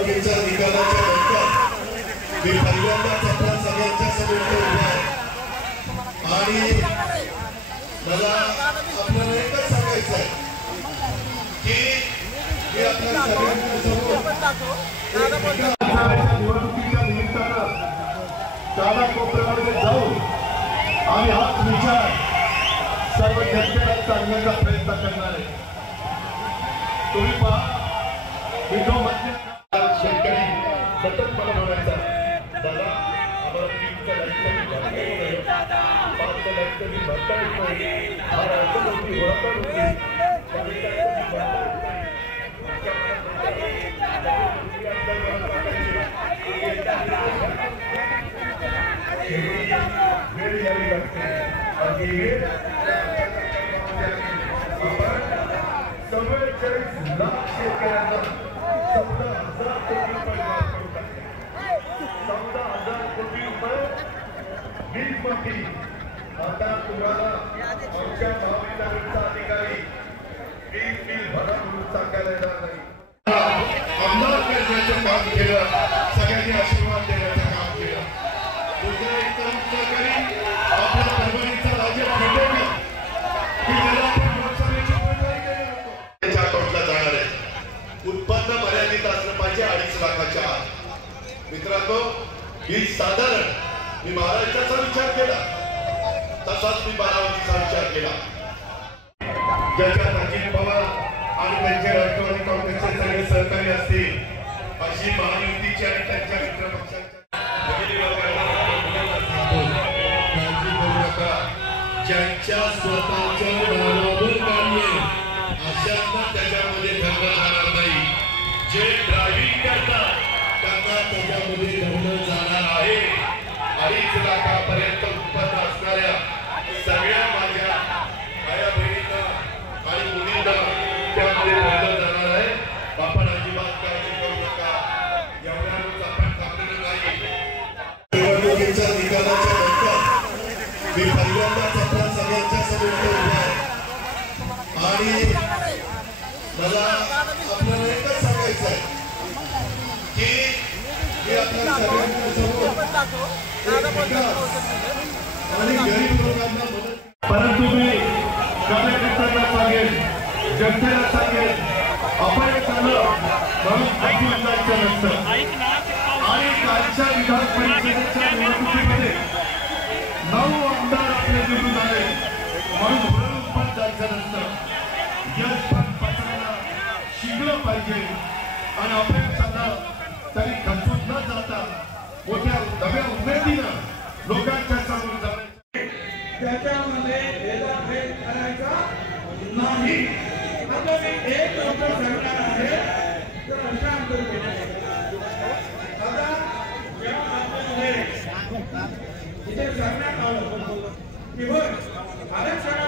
निवडणुकीच्या निकालाच्या नंतर मी पहिल्यांदाच आपल्या सगळ्यांच्या समोर उभा आहे आणि मला आपल्याला एकच सांगायचं आहे की मी आपल्या सगळ्यांसमोर निवडणुकीच्या निमित्तानं कानाकोपऱ्यामध्ये जाऊन आणि हाच विचार सर्व जनतेला सांगण्याचा प्रयत्न करणार आहे। तुम्ही पहा मी जो शेतकरी सतत मला म्हणायचा दादा आम्हाला पीकचा आता तुम्हाला आमच्या महावितरणचा अधिकारी बिल भरा म्हणून सांगायला येणार नाही। आमदार करण्याचं काम केलं, सगळ्यांनी आशीर्वाद देण्याचं काम केलं। दुसरं एक सहकारी आपल्या परभणीचा राजा खंडेकर की ज्याला आपण लोकसभेची उमेदवारी देणार होतो त्याच्या अकाउंटला जाणार आहे। उत्पन्न मर्यादित असलं पाहिजे 2.5 लाखाच्या आत। मित्रांनो ही साधारण मी महाराष्ट्राचा विचार केला तसाच मी बारामतीचा विचार केला। ज्याच्यात अजित पवार आणि त्यांचे राष्ट्रवादी काँग्रेसचे सगळे सहकारी असतील अशी महायुतीची आणि त्यांच्या मित्रपक्षांच्या ज्यांच्या स्वतःच्या नावावर कार्य अशांना त्याच्यामध्ये धरलं जाणार नाही। जे ड्रायव्हिंग करतात त्यांना त्याच्यामध्ये धरलं जाणार आहे। 2.5 लाखापर्यंत उत्पन्न असणाऱ्या सगळ्या माझ्या आया बहिणींना आणि मुलींना त्यामध्ये धरलं जाणार आहे। आपण अजिबात काळजी करू नका, एवढ्यावरच आपण थांबलेलं नाही। निवडणुकीच्या निकालाच्या नंतर मी पहिल्यांदाच आपल्या सगळ्यांच्या समोर उभा आहे आणि मला आपल्याला एकच सांगायचं आहे की मी आपल्या सगळ्यांसमोर आणि गरीब लोकांना मदत, परंतु मी कार्यकर्त्यांना सांगेन, जनतेला सांगेन अपयश झालं म्हणून ऐकून जायचं नसतं। आणि कालच्या विधान परिषदेच्या निवडणुकीमध्ये 9 आमदार आपले निवडून आले म्हणून भरून पण जायचं नसतं। यश पण पत्राला शिकलं पाहिजे आणि अपयश झालं तरी खचून न जाता मोठ्या नव्या उमेदीनं लोकांच्या समोर जाण्याचं, त्याच्यामध्ये भेदाभेद करायचा नाही। आता मी एक गोष्ट सांगणार आहे तर अशा आता या बातमीमध्ये इथे सांगण्यात आलं की आरक्षणा